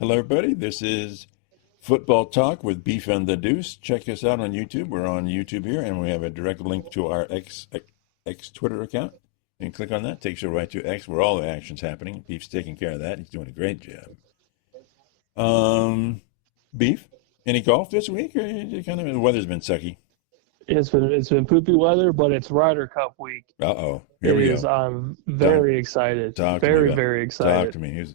Hello, everybody. This is Football Talk with Beef and the Deuce. Check us out on YouTube. We're on YouTube here, and we have a direct link to our X Twitter account. You can click on that. Takes you right to X, where all the action's happening. Beef's taking care of that. He's doing a great job. Beef, any golf this week, or you kind of the weather's been sucky? It's been poopy weather, but it's Ryder Cup week. Uh-oh. Here we go. I'm very excited. Talk to me about it. Very excited. Talk to me.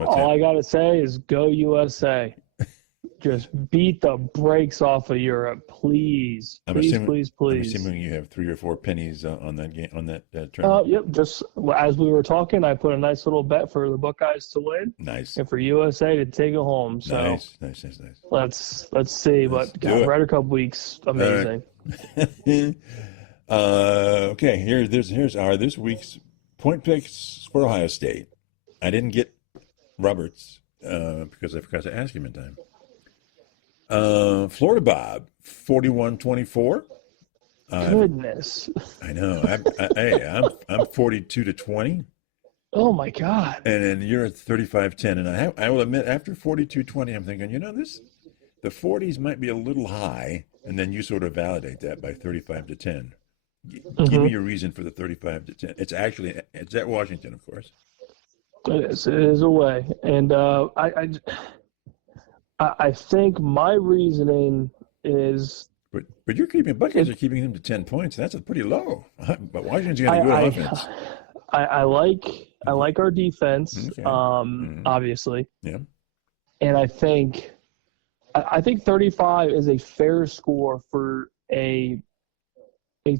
All I gotta say is go USA. Just beat the brakes off of Europe, please. I'm Please. assuming you have 3 or 4 pennies on that game, on that tournament. Yep. Just as we were talking, I put a nice little bet for the Buckeyes to win. Nice. And for USA to take it home. So Nice. let's see. But God, Ryder Cup week's amazing. Okay. Here's our this week's point picks for Ohio State. I didn't get Roberts because I forgot to ask him in time. Florida Bob, 41-24. Goodness. I know. I'm 42-20. Oh my God. And then you're at 35-10. And I will admit, after 42-20, I'm thinking, the 40s might be a little high. And then you sort of validate that by 35-10. Give me your reason for the 35-10. It's at Washington, of course. It is a way. And I think my reasoning is. But you're keeping Buckeyes are keeping them to 10 points. That's pretty low. But Washington's got a good offense. I like our defense, Okay. Obviously. Yeah. And I think 35 is a fair score for a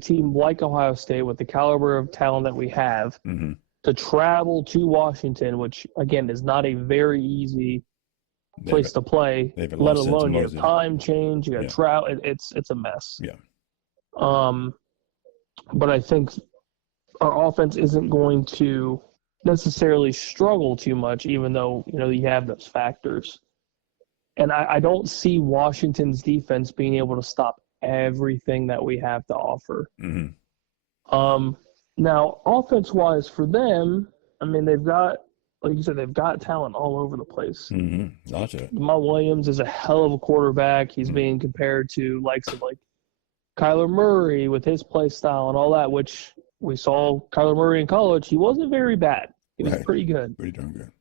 team like Ohio State with the caliber of talent that we have to travel to Washington, which again is not a very easy place to play, let alone your time change, you got travel. It's a mess. Yeah. But I think our offense isn't going to necessarily struggle too much, even though you have those factors. And I don't see Washington's defense being able to stop everything that we have to offer. Now, offense-wise for them, I mean, they've got, like you said, they've got talent all over the place. Lots of it. Jamal Williams is a hell of a quarterback. He's being compared to likes of like Kyler Murray with his play style and all that, which we saw Kyler Murray in college. He wasn't very bad. He was pretty good. Pretty darn good.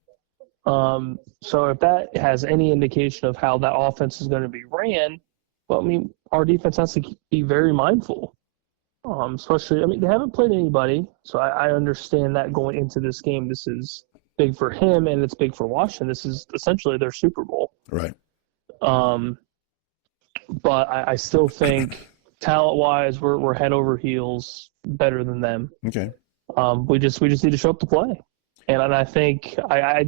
So if that has any indication of how that offense is going to be ran, well, I mean, our defense has to be very mindful. Especially, I mean, they haven't played anybody, so I understand that going into this game. This is big for him, and it's big for Washington. This is essentially their Super Bowl. Right. But I still think talent-wise, we're head over heels better than them. Okay. We just need to show up to play, and I think I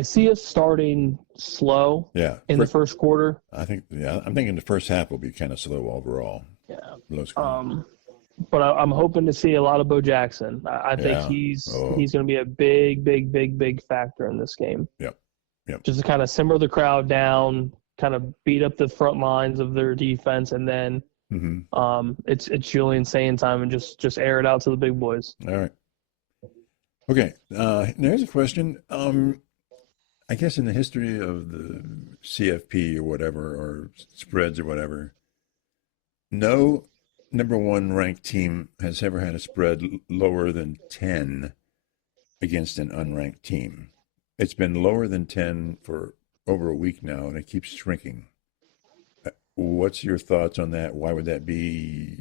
see us starting slow. Yeah. In the first quarter. I'm thinking the first half will be kind of slow overall. Yeah. Low scoring. But I'm hoping to see a lot of Bo Jackson. I think he's going to be a big factor in this game. Yep. Just to kind of simmer the crowd down, kind of beat up the front lines of their defense, and then it's Julian saying time and just air it out to the big boys. All right. Okay. There's a question. I guess in the history of the CFP or whatever, or spreads or whatever, no number one ranked team has ever had a spread lower than 10 against an unranked team. It's been lower than 10 for over a week now, and it keeps shrinking. What's your thoughts on that? Why would that be?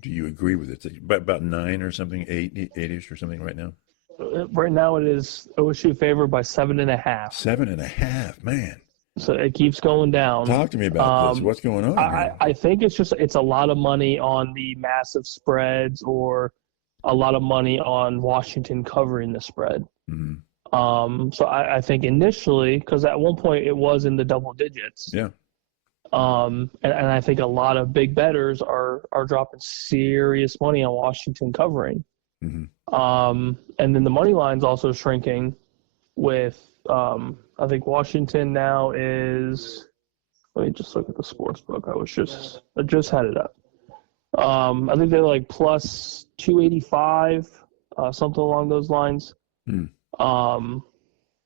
Do you agree with it? About 9 or something, 8-ish or something right now? Right now it is OSU favored by 7.5. 7.5, man. So it keeps going down. Talk to me about this. What's going on? I think it's a lot of money on the massive spreads, or a lot of money on Washington covering the spread. So I think initially, because at one point it was in the double digits. Yeah. And I think a lot of big bettors are dropping serious money on Washington covering. And then the money line's also shrinking with I think Washington now is, let me just look at the sports book. I just had it up. I think they're like plus 285, something along those lines.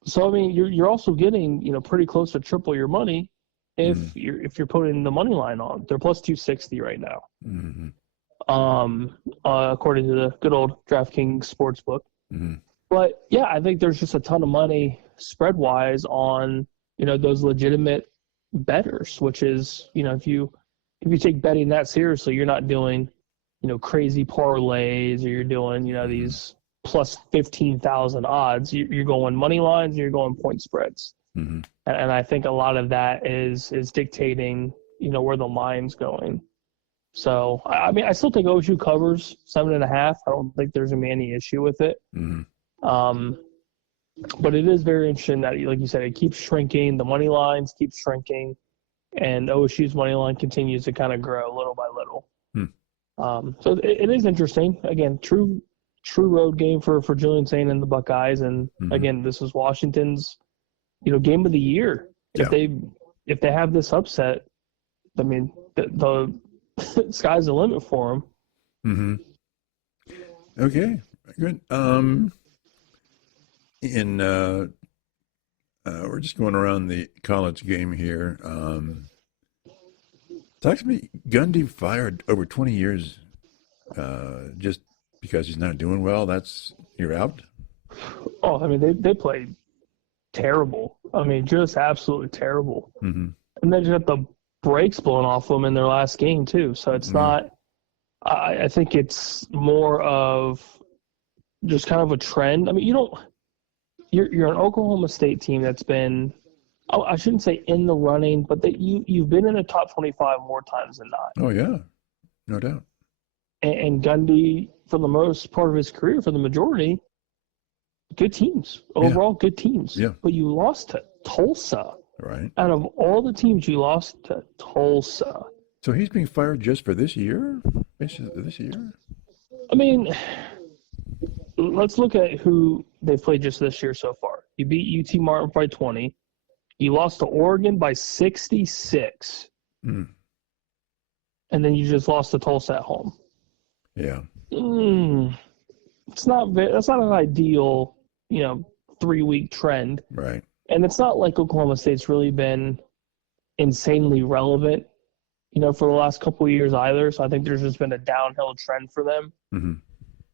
So I mean, you're also getting pretty close to triple your money if you're putting the money line on. They're plus 260 right now. Mm-hmm. According to the good old DraftKings Sportsbook. Mm-hmm. But yeah, I think there's just a ton of money spread wise on those legitimate bettors, which is if you take betting that seriously, you're not doing crazy parlays, or you're doing these plus 15,000 odds. You're going money lines and you're going point spreads. Mm-hmm. And I think a lot of that is dictating where the line's going. So I mean, I still think OSU covers 7.5. I don't think there's gonna be any issue with it. Mm-hmm. But it is very interesting that, like you said, it keeps shrinking. The money lines keep shrinking, and OSU's money line continues to kind of grow little by little. So it is interesting. Again, true road game for Julian Saint and the Buckeyes. And again, this is Washington's game of the year. Yeah. If they have this upset, I mean the sky's the limit for them. Mm-hmm. Okay, good. We're just going around the college game here. Talk to me. Gundy fired over 20 years just because he's not doing well. You're out? Oh, I mean, they played terrible. I mean, just absolutely terrible. Mm-hmm. And they just got the brakes blown off them in their last game, too. So it's not – I think it's more of just kind of a trend. I mean, you're an Oklahoma State team that's been – I shouldn't say in the running, but that you've been in the top 25 more times than not. Oh, yeah. No doubt. And Gundy, for the most part of his career, for the majority, good teams. Overall, good teams. Yeah. But you lost to Tulsa. Right. Out of all the teams, you lost to Tulsa. So he's being fired just for this year? This year? I mean, let's look at who they've played just this year so far. You beat UT Martin by 20. You lost to Oregon by 66. And then you just lost to Tulsa at home. Yeah. That's not an ideal, 3-week trend. Right. And it's not like Oklahoma State's really been insanely relevant, for the last couple of years either. So I think there's just been a downhill trend for them. Mm-hmm.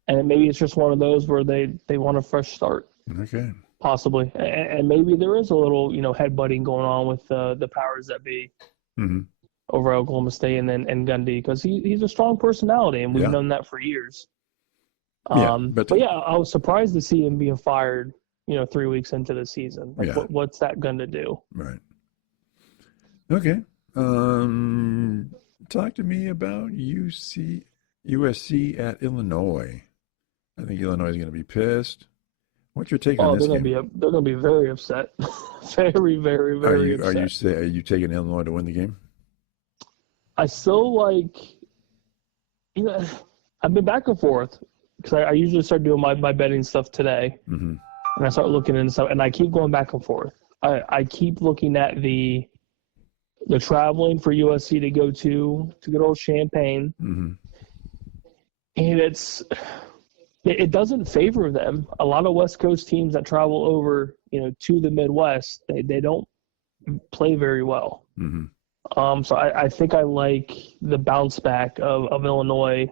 And maybe it's just one of those where they want a fresh start. Okay. Possibly. And maybe there is a little, headbutting going on with the powers that be over at Oklahoma State and Gundy, because he's a strong personality, and we've known that for years. But yeah, I was surprised to see him being fired, 3 weeks into the season. Like, what's that going to do? Right. Okay. Talk to me about USC at Illinois. I think Illinois is going to be pissed. What's your take on this game? They're going to be very upset. Very, very, very upset. Are you taking Illinois to win the game? I still I've been back and forth because I usually start doing my betting stuff today. And I start looking into stuff, and I keep going back and forth. I keep looking at the traveling for USC to go to good old Champaign. And it doesn't favor them. A lot of West Coast teams that travel over, to the Midwest, they don't play very well. So I think I like the bounce back of Illinois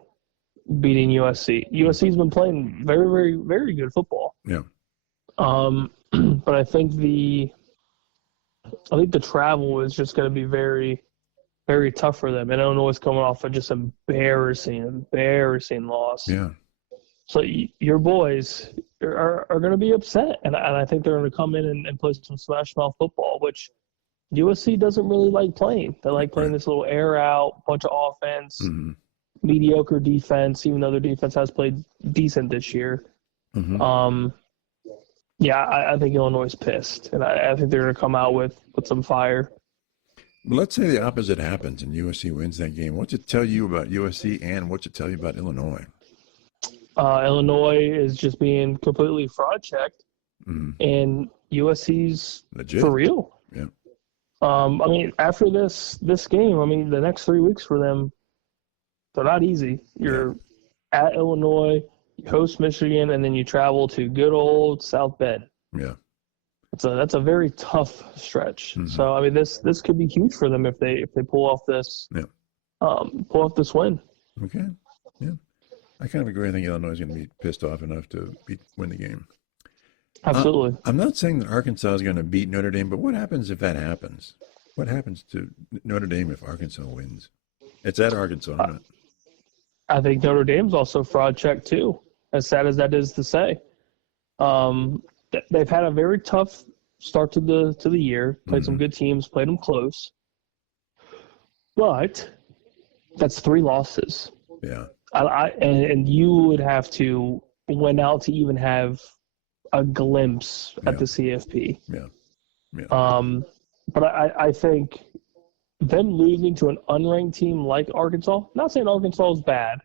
beating USC. USC's been playing very, very, very good football. Yeah. But I think the travel is just going to be very, very tough for them. And Illinois is coming off of just embarrassing loss. Yeah. So your boys are going to be upset, and I think they're going to come in and play some smash mouth football, which USC doesn't really like playing. They like playing this little air out, bunch of offense, mediocre defense, even though their defense has played decent this year. I think Illinois is pissed, and I think they're going to come out with some fire. Let's say the opposite happens and USC wins that game. What's it tell you about USC, and what's it tell you about Illinois? Illinois is just being completely fraud checked, and USC's legit for real. Yeah. I mean, after this game, I mean, the next 3 weeks for them, they're not easy. You're at Illinois, you host Michigan, and then you travel to good old South Bend. Yeah. that's a very tough stretch. Mm-hmm. So I mean, this could be huge for them if they pull off this win. Okay. Yeah. I kind of agree. I think Illinois is going to be pissed off enough to win the game. Absolutely. I'm not saying that Arkansas is going to beat Notre Dame, but what happens if that happens? What happens to Notre Dame if Arkansas wins? It's at Arkansas, not. I think Notre Dame's also fraud check too, as sad as that is to say. They've had a very tough start to the year, played some good teams, played them close. But that's 3 losses. Yeah. And you would have to win out to even have a glimpse at the CFP. Yeah. Yeah. But I think them losing to an unranked team like Arkansas, not saying Arkansas is bad,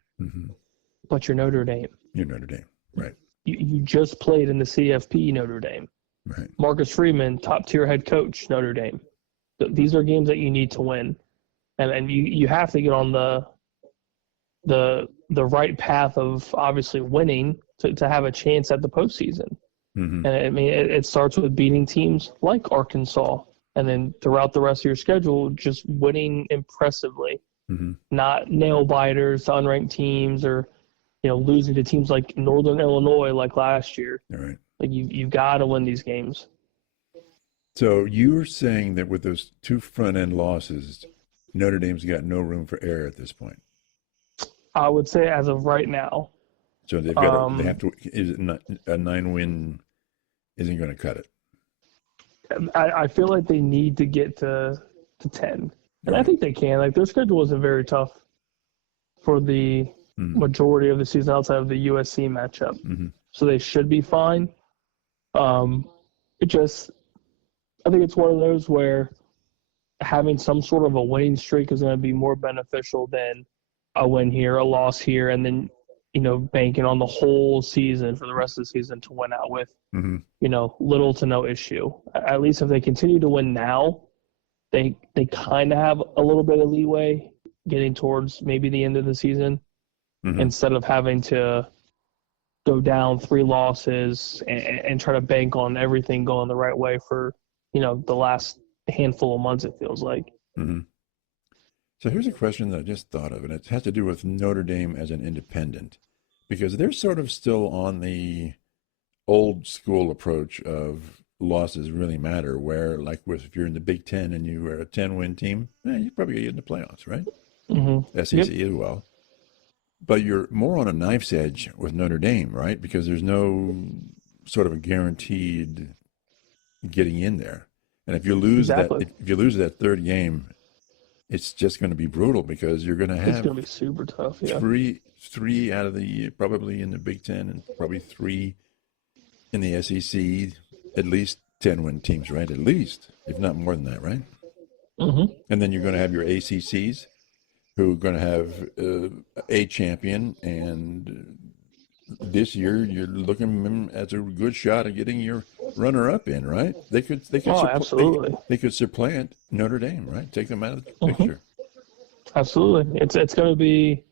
but you're Notre Dame. You're Notre Dame, right. You just played in the CFP, Notre Dame. Right. Marcus Freeman, top-tier head coach, Notre Dame. These are games that you need to win. And you have to get on the right path of obviously winning to have a chance at the postseason. And I mean, it starts with beating teams like Arkansas, and then throughout the rest of your schedule, just winning impressively, not nail biters to unranked teams, or losing to teams like Northern Illinois like last year. All right. Like you've got to win these games. So you're saying that with those 2 front end losses, Notre Dame's got no room for error at this point. I would say as of right now. So they've got they have to. Is it not, a 9-win isn't going to cut it? I feel like they need to get to 10, and I think they can. Like their schedule isn't very tough for the majority of the season outside of the USC matchup, so they should be fine. I think it's one of those where having some sort of a winning streak is going to be more beneficial than a win here, a loss here, and then banking on the whole season for the rest of the season to win out with, little to no issue. At least if they continue to win now, they kind of have a little bit of leeway getting towards maybe the end of the season, instead of having to go down 3 losses and try to bank on everything going the right way for, the last handful of months, it feels like. So here's a question that I just thought of, and it has to do with Notre Dame as an independent, because they're sort of still on the old school approach of losses really matter, where like if you're in the Big Ten and you are a 10-win team, you probably get in the playoffs, right? SEC as well. But you're more on a knife's edge with Notre Dame, right? Because there's no sort of a guaranteed getting in there. And if you lose that 3rd game, it's just going to be brutal, because you're going to have it's going to be super tough. Yeah. Three out of the probably in the Big Ten, and probably 3 in the SEC, at least 10-win teams, right? At least, if not more than that, right? And then you're going to have your ACCs, who are going to have a champion, and this year you're looking as a good shot at getting your runner-up in, right? They could absolutely. They could supplant Notre Dame, right? Take them out of the picture. Absolutely. It's going to be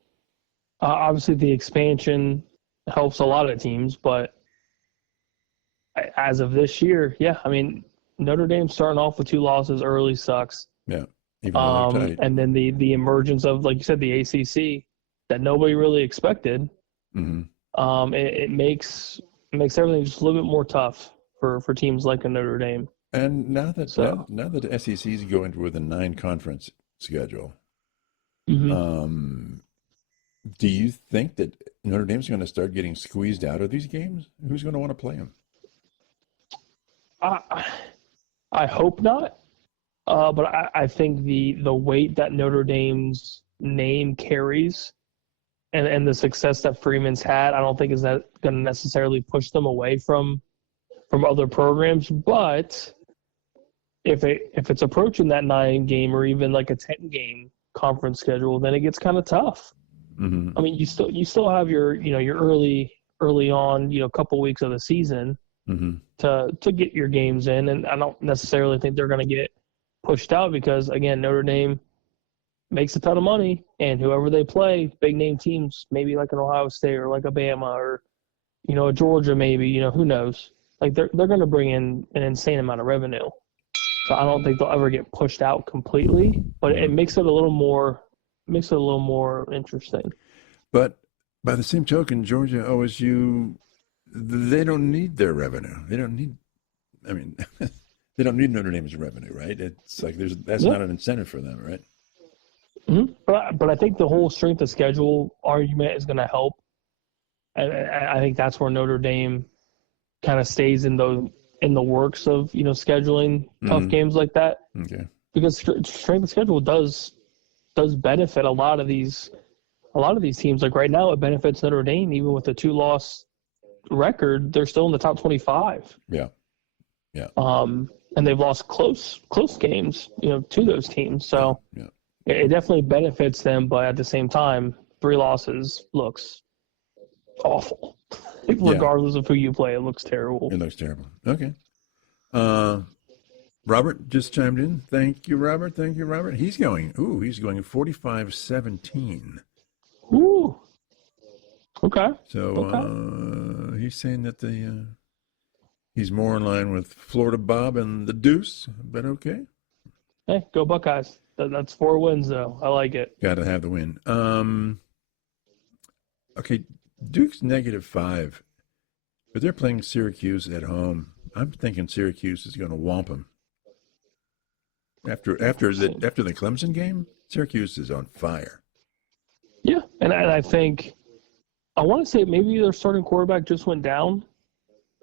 obviously the expansion helps a lot of teams, but as of this year, I mean, Notre Dame starting off with 2 losses early sucks. Yeah. And then the emergence of, like you said, the ACC that nobody really expected. It makes everything just a little bit more tough for teams like a Notre Dame. And now that the SEC is going with a 9-conference schedule, do you think that Notre Dame's going to start getting squeezed out of these games? Who's going to want to play them? I hope not. But I think the weight that Notre Dame's name carries and the success that Freeman's had, I don't think is that going to necessarily push them away from other programs. But if it's approaching that 9-game or even like a 10-game conference schedule, then it gets kind of tough. I mean, you still have your early on couple weeks of the season to get your games in, and I don't necessarily think they're going to get pushed out, because again, Notre Dame makes a ton of money, and whoever they play, big name teams, maybe like an Ohio State or like a Bama or a Georgia, maybe, who knows. like they're going to bring in an insane amount of revenue. So I don't think they'll ever get pushed out completely, but it makes it a little more interesting. But by the same token, Georgia, OSU, they don't need their revenue. They don't need. I mean, they don't need Notre Dame's revenue, right? It's like that's not an incentive for them, right? Mm-hmm. But I think the whole strength of schedule argument is going to help. And I think that's where Notre Dame kind of stays in the works of scheduling tough games like that. Okay. Because strength of schedule does benefit a lot of these teams. Like right now, it benefits Notre Dame even with a 2-loss record. They're still in the top 25. Yeah. Yeah. And they've lost close games, to those teams. So it definitely benefits them. But at the same time, 3 losses looks awful. Regardless of who you play, it looks terrible. It looks terrible. Okay. Robert just chimed in. Thank you, Robert. He's going 45-17. Ooh. Okay. So he's saying that he's more in line with Florida Bob and the Deuce, but okay. Hey, go Buckeyes. That's 4 wins, though. I like it. Got to have the win. Okay, Duke's -5, but they're playing Syracuse at home. I'm thinking Syracuse is going to whomp them. After the Clemson game, Syracuse is on fire. Yeah, and I think I want to say maybe their starting quarterback just went down.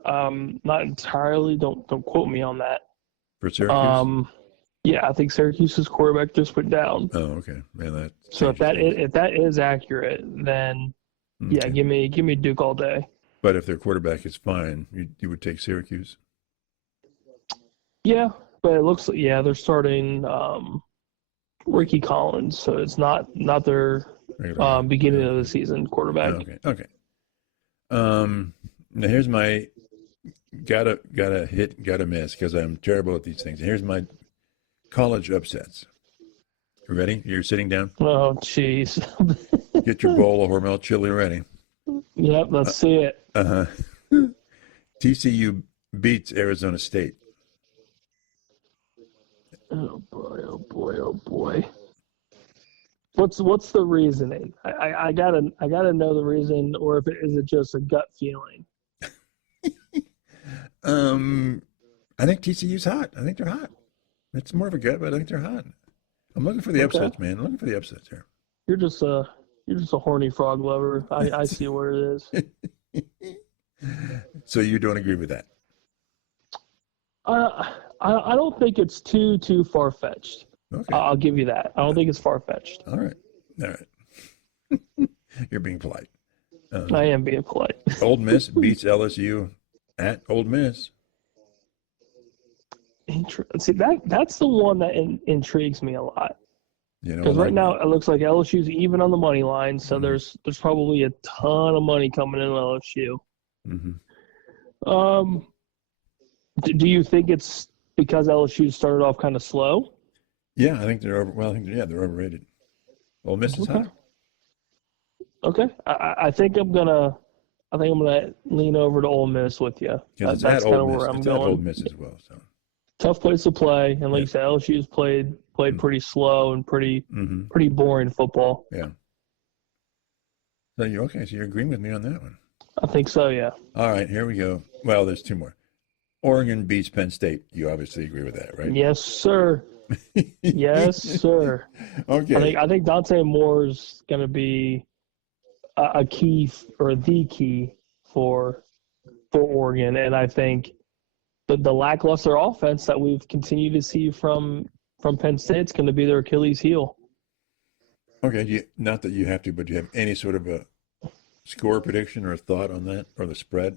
Not entirely. Don't quote me on that. For Syracuse. Yeah, I think Syracuse's quarterback just went down. Oh, okay. Man, so if that is accurate, then yeah, give me Duke all day. But if their quarterback is fine, you would take Syracuse. Yeah, but it looks like they're starting Ricky Collins, so it's not their beginning of the season quarterback. Okay. Now here's my gotta hit, gotta miss because I'm terrible at these things. Here's my college upsets. You ready? You're sitting down? Oh, jeez. Get your bowl of Hormel chili ready. Yep, let's see it. TCU beats Arizona State. Oh boy. What's the reasoning? I gotta know the reason, or if is it just a gut feeling? I think TCU's hot. I think they're hot. It's more of a gut, but I think they're hot. I'm looking for the upsets, man. I'm looking for the upsets here. You're just a horny frog lover. I see where it is. So you don't agree with that? I don't think it's too far fetched. Okay. I'll give you that. I don't think it's far fetched. All right. You're being polite. I am being polite. Ole Miss beats LSU at Ole Miss. See, that's the one that intrigues me a lot. Because right now it looks like LSU's even on the money line, so there's probably a ton of money coming in LSU. Mm-hmm. Do you think it's because LSU started off kind of slow? Yeah, I think they're they're overrated. Ole Miss is hot. Okay, I think I'm gonna lean over to Ole Miss with you. That's kind of where I'm going. Ole Miss as well. So tough place to play, and like you said, LSU's played pretty slow and pretty boring football. Yeah. So you're okay. So you're agreeing with me on that one. I think so. Yeah. All right, here we go. Well, there's 2 more. Oregon beats Penn State. You obviously agree with that, right? Yes, sir. Yes, sir. Okay. I think Dante Moore's going to be a key or the key for Oregon, and I think the lackluster offense that we've continued to see from Penn State's going to be their Achilles heel. Okay. Not that you have to, but do you have any sort of a score prediction or a thought on that or the spread?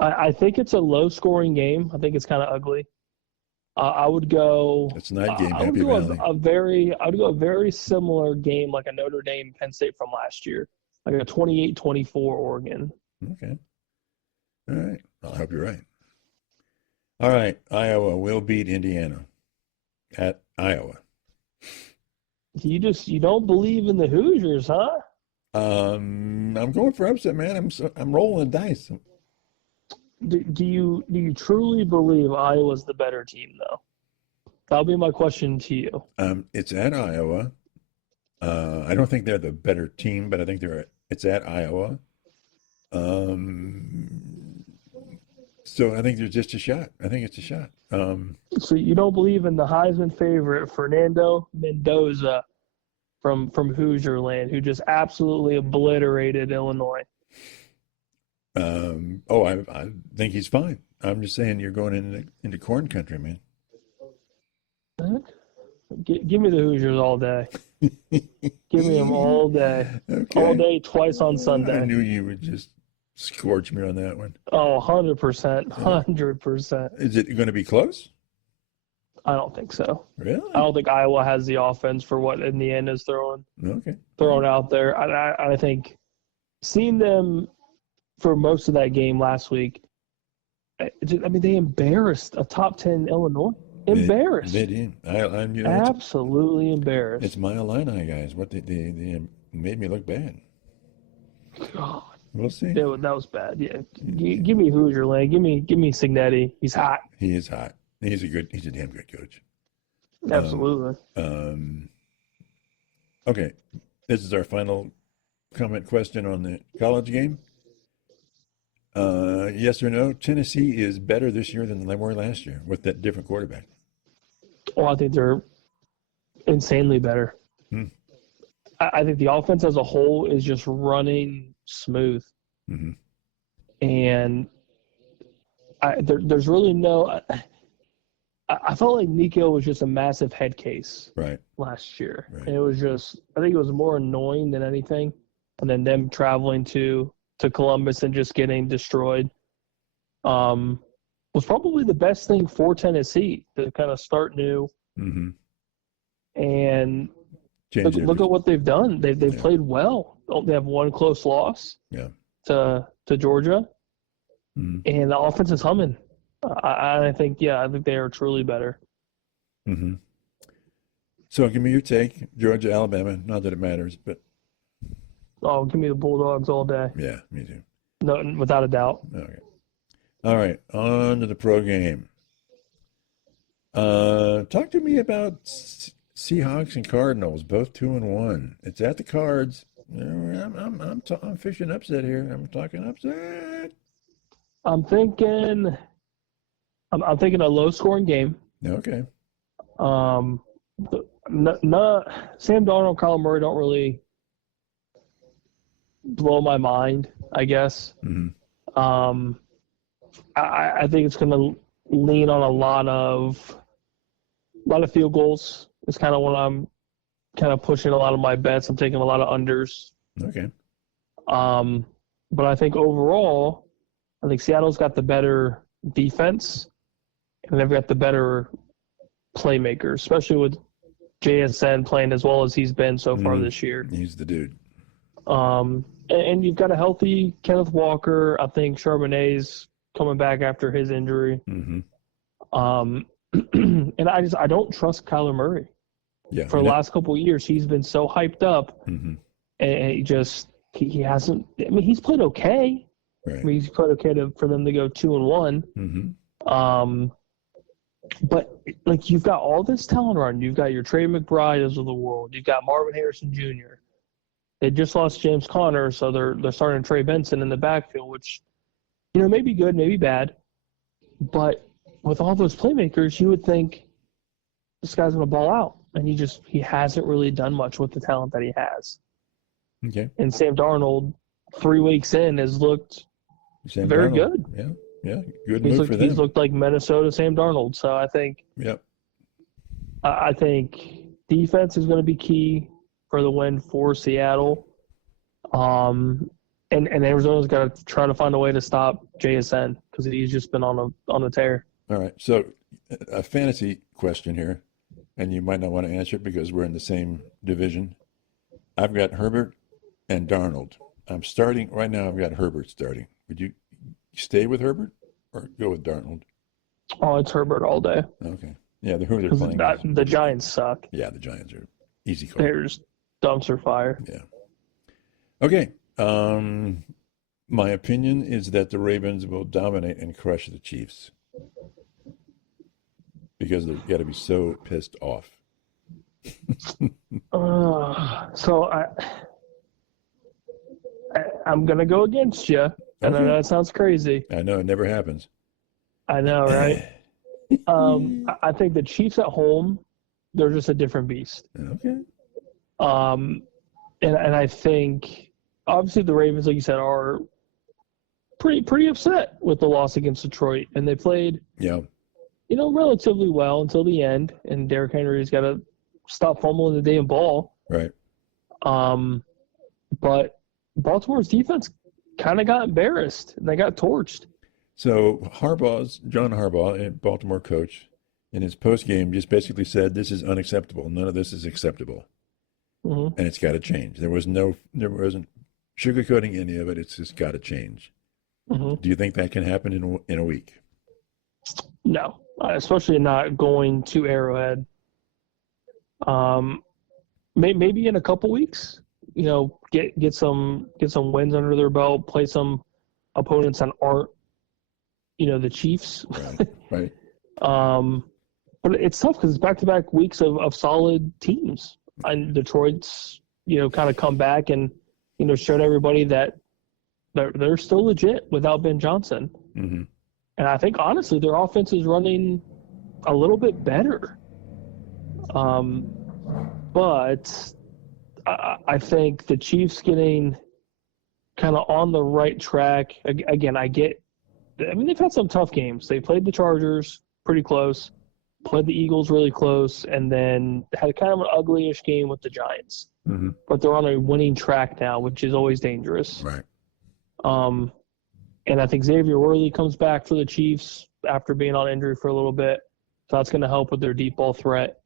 I think it's a low-scoring game. I think it's kind of ugly. I would go. It's a night game. I would go a very similar game like a Notre Dame Penn State from last year, like a 28-24 Oregon. Okay. All right. I hope you're right. All right. Iowa will beat Indiana at Iowa. You don't believe in the Hoosiers, huh? I'm going for upset, man. I'm rolling the dice. do you truly believe Iowa's the better team, though? That'll be my question to you. It's at Iowa. I don't think they're the better team, but I think it's at Iowa. So I think there's just a shot. I think it's a shot. So you don't believe in the Heisman favorite Fernando Mendoza from Hoosier Land, who just absolutely obliterated Illinois? I think he's fine. I'm just saying you're going into corn country, man. Give me the Hoosiers all day. Give me them all day. Okay. All day, twice on Sunday. I knew you would just scorch me on that one. Oh, 100%. 100%. Is it going to be close? I don't think so. Really? I don't think Iowa has the offense for what in the end is thrown out there. I think seeing them for most of that game last week, they embarrassed a top 10 Illinois. Embarrassed. They did. Absolutely embarrassed. It's my Illini guys. What they made me look bad. God. We'll see. Yeah, that was bad. Yeah. Give me Hoosier Land. Give me Signetti. He's hot. He is hot. He's a damn good coach. Absolutely. Okay. This is our final comment question on the college game. Yes or no? Tennessee is better this year than they were last year with that different quarterback. Oh, I think they're insanely better. I think the offense as a whole is just running smooth. Mm-hmm. And there's really no – I felt like Nico was just a massive head case last year. Right. And it was just – I think it was more annoying than anything. And then them traveling to Columbus and just getting destroyed was probably the best thing for Tennessee to kind of start new. Mm-hmm. And look at what they've done. They've played well. They have one close loss to Georgia, and the offense is humming. I think they are truly better. Mm-hmm. So give me your take, Georgia, Alabama. Not that it matters, but oh, give me the Bulldogs all day. Yeah, me too. No, without a doubt. Okay. All right, on to the pro game. Talk to me about Seahawks and Cardinals, both 2-1. It's at the Cards. I'm fishing upset here. I'm talking upset. I'm thinking a low-scoring game. Okay. Sam Darnold, Kyler Murray don't really blow my mind, I guess. Mm-hmm. I think it's going to lean on a lot of field goals. It's kind of when I'm kind of pushing a lot of my bets. I'm taking a lot of unders. Okay. But I think overall, I think Seattle's got the better defense, and they've got the better playmakers, especially with JSN playing as well as he's been so far this year. He's the dude. And you've got a healthy Kenneth Walker. I think Charbonnet's coming back after his injury. Mm-hmm. And I don't trust Kyler Murray. Yeah. For the last couple of years, he's been so hyped up, mm-hmm. and he hasn't. I mean, he's played okay. Right. I mean, he's played okay for them to go 2-1. Mm-hmm. But like you've got all this talent around. You've got your Trey McBrides of the world. You've got Marvin Harrison Jr. They just lost James Conner, so they're starting Trey Benson in the backfield, which may be good, maybe bad. But with all those playmakers, you would think this guy's going to ball out, and he hasn't really done much with the talent that he has. Okay. And Sam Darnold, 3 weeks in, has looked very good. Yeah, good move for them. He's looked like Minnesota Sam Darnold. So I think. Yep. I think defense is going to be key for the win for Seattle. And Arizona's got to try to find a way to stop JSN because he's just been on a tear. All right. So a fantasy question here, and you might not want to answer it because we're in the same division. I've got Herbert and Darnold. I'm starting right now. I've got Herbert starting. Would you stay with Herbert or go with Darnold? Oh, it's Herbert all day. Okay. Yeah, who they're playing. The Giants suck. Yeah, the Giants are easy call. Bears dumpster fire. Yeah. Okay. My opinion is that the Ravens will dominate and crush the Chiefs because they've got to be so pissed off. So I'm going to go against you. And I know that sounds crazy. I know, it never happens. I know, right? I think the Chiefs at home, they're just a different beast. Okay. And I think, obviously, the Ravens, like you said, are pretty upset with the loss against Detroit. And they played, relatively well until the end. And Derrick Henry's got to stop fumbling the damn ball. Right. But Baltimore's defense kind of got embarrassed. They got torched. So John Harbaugh, Baltimore coach, in his post-game just basically said, this is unacceptable. None of this is acceptable. Mm-hmm. And it's got to change. There wasn't sugarcoating any of it. It's just got to change. Mm-hmm. Do you think that can happen in a week? No, especially not going to Arrowhead. Maybe in a couple weeks, get some wins under their belt, play some opponents that aren't, the Chiefs. Right. But it's tough because it's back-to-back weeks of solid teams. And Detroit's, kind of come back and, showed everybody that they're still legit without Ben Johnson. Mm-hmm. And I think, honestly, their offense is running a little bit better. But I think the Chiefs getting kind of on the right track. Again, they've had some tough games. They played the Chargers pretty close, played the Eagles really close, and then had kind of an ugly-ish game with the Giants. Mm-hmm. But they're on a winning track now, which is always dangerous. Right. And I think Xavier Worthy comes back for the Chiefs after being on injury for a little bit. So that's going to help with their deep ball threat.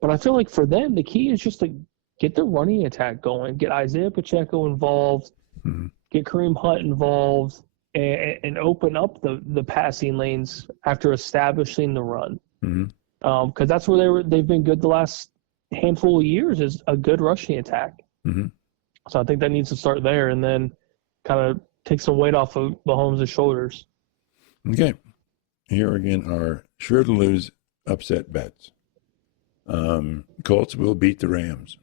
But I feel like for them, the key is just to get the running attack going, get Isaiah Pacheco involved, get Kareem Hunt involved, and open up the passing lanes after establishing the run. Because that's where they've been good the last handful of years, is a good rushing attack. So I think that needs to start there and then kind of take some weight off of Mahomes' shoulders. Okay. Here again are sure to lose upset bets. Colts will beat the Rams.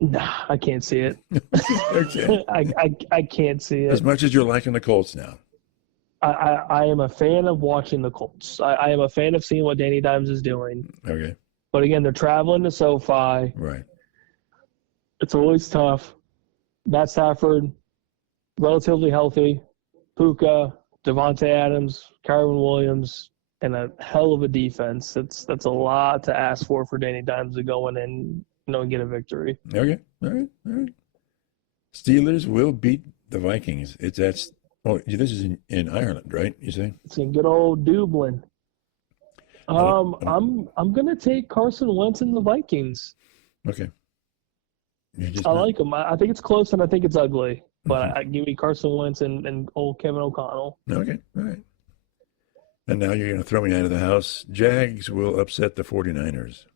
Nah, I can't see it. Okay. I can't see it. As much as you're liking the Colts now. I am a fan of watching the Colts. I am a fan of seeing what Danny Dimes is doing. Okay. But again, they're traveling to SoFi. Right. It's always tough. Matt Stafford, relatively healthy. Puka, Devontae Adams, Kyron Williams, and a hell of a defense. That's a lot to ask for Danny Dimes to go in and get a victory. Okay. All right. Steelers will beat the Vikings. This is in Ireland, right? You say? It's in good old Dublin. I'm gonna take Carson Wentz and the Vikings. Okay. I like them. I think it's close and I think it's ugly, but I give me Carson Wentz and old Kevin O'Connell. Okay. All right. And now you're going to throw me out of the house. Jags will upset the 49ers.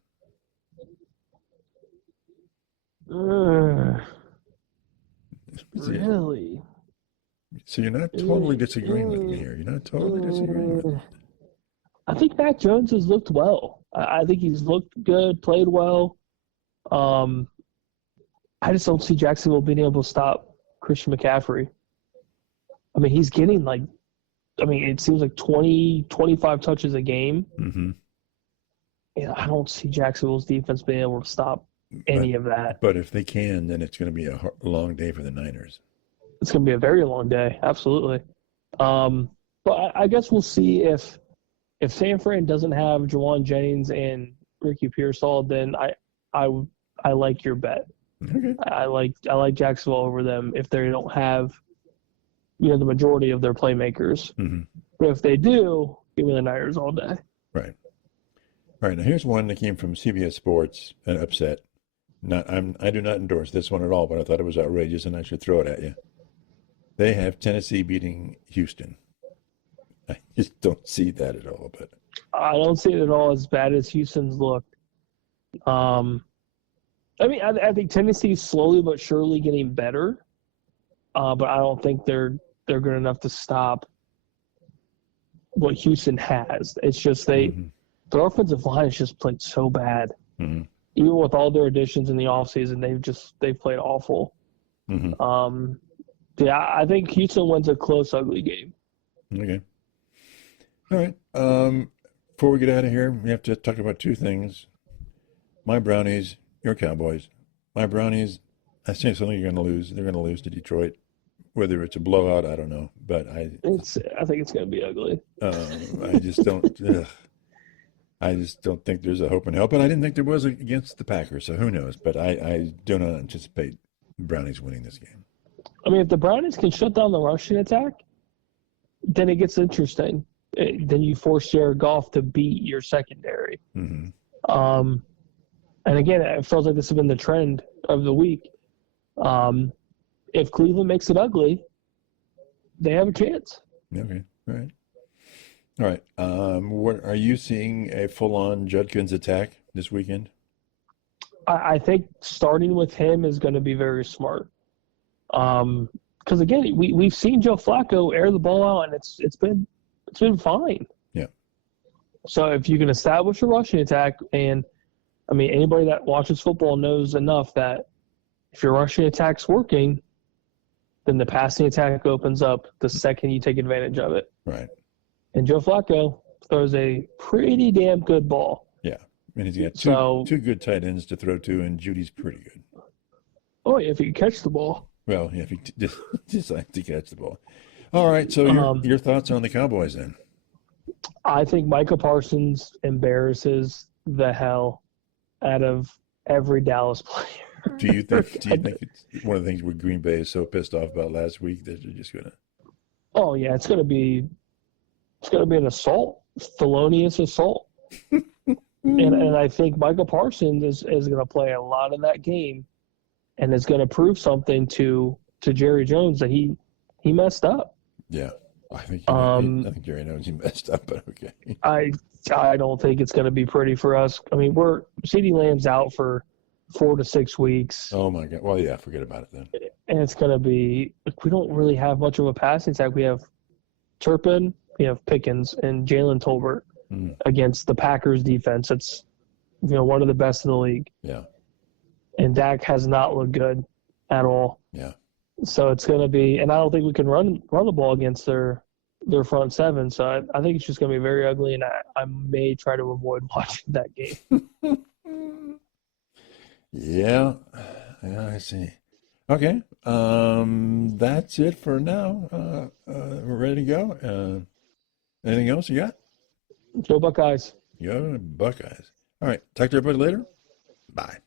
Really? So you're not totally disagreeing with me here. You're not totally disagreeing with me. I think Mac Jones has looked well. I think he's looked good, played well. I just don't see Jacksonville being able to stop Christian McCaffrey. I mean, he's getting it seems like 20, 25 touches a game. And I don't see Jacksonville's defense being able to stop any of that. But if they can, then it's going to be a long day for the Niners. It's going to be a very long day, absolutely. But I guess we'll see if San Fran doesn't have Jawan Jennings and Ricky Pearsall, then I like your bet. Okay. I like Jacksonville over them if they don't have the majority of their playmakers. But if they do, give me the Niners all day. Right. All right. Now here's one that came from CBS Sports, an upset. I do not endorse this one at all, but I thought it was outrageous, and I should throw it at you. They have Tennessee beating Houston. I just don't see that at all. But I don't see it at all as bad as Houston's looked. I mean, I think Tennessee's slowly but surely getting better, but I don't think they're good enough to stop what Houston has. It's just their offensive line has just played so bad. Mm-hmm. Even with all their additions in the offseason, they've played awful. Mm-hmm. Yeah, I think Houston wins a close, ugly game. Okay. All right. Before we get out of here, we have to talk about two things. My Brownies, your Cowboys. My Brownies, I think something you're going to lose. They're going to lose to Detroit. Whether it's a blowout, I don't know. But I think it's going to be ugly. I just don't. I just don't think there's a hope in hell. But I didn't think there was against the Packers, so who knows? But I do not anticipate Brownies winning this game. I mean, if the Brownies can shut down the rushing attack, then it gets interesting. Then you force Jared Goff to beat your secondary. Mm-hmm. And again, it feels like this has been the trend of the week. If Cleveland makes it ugly, they have a chance. Okay. All right. All right. What are you seeing a full-on Judkins attack this weekend? I think starting with him is going to be very smart. Because again, we've seen Joe Flacco air the ball out, and it's been fine. Yeah. So if you can establish a rushing attack, and I mean anybody that watches football knows enough that if your rushing attack's working, then the passing attack opens up the second you take advantage of it. Right. And Joe Flacco throws a pretty damn good ball. Yeah. And he's got two good tight ends to throw to, and Judy's pretty good. Oh, yeah, if he can catch the ball. Well, yeah, if he decides to catch the ball. All right, so your thoughts on the Cowboys then? I think Micah Parsons embarrasses the hell out of every Dallas player. Do you think it's one of the things where Green Bay is so pissed off about last week that they're just gonna? Oh yeah, it's gonna be an assault, felonious assault, and I think Michael Parsons is gonna play a lot in that game, and is gonna prove something to Jerry Jones that he messed up. Yeah, I think Jerry knows he messed up, but okay. I don't think it's gonna be pretty for us. I mean, CeeDee Lamb's out for 4 to 6 weeks. Oh my God! Well, yeah, forget about it then. And it's going to be – we don't really have much of a passing attack. We have Turpin, we have Pickens, and Jalen Tolbert against the Packers defense. It's one of the best in the league. Yeah. And Dak has not looked good at all. Yeah. So it's going to be – and I don't think we can run the ball against their front seven. So I think it's just going to be very ugly, and I may try to avoid watching that game. Yeah, I see. Okay, that's it for now. We're ready to go. Anything else you got? Go Buckeyes. Go Buckeyes. All right, talk to everybody later. Bye.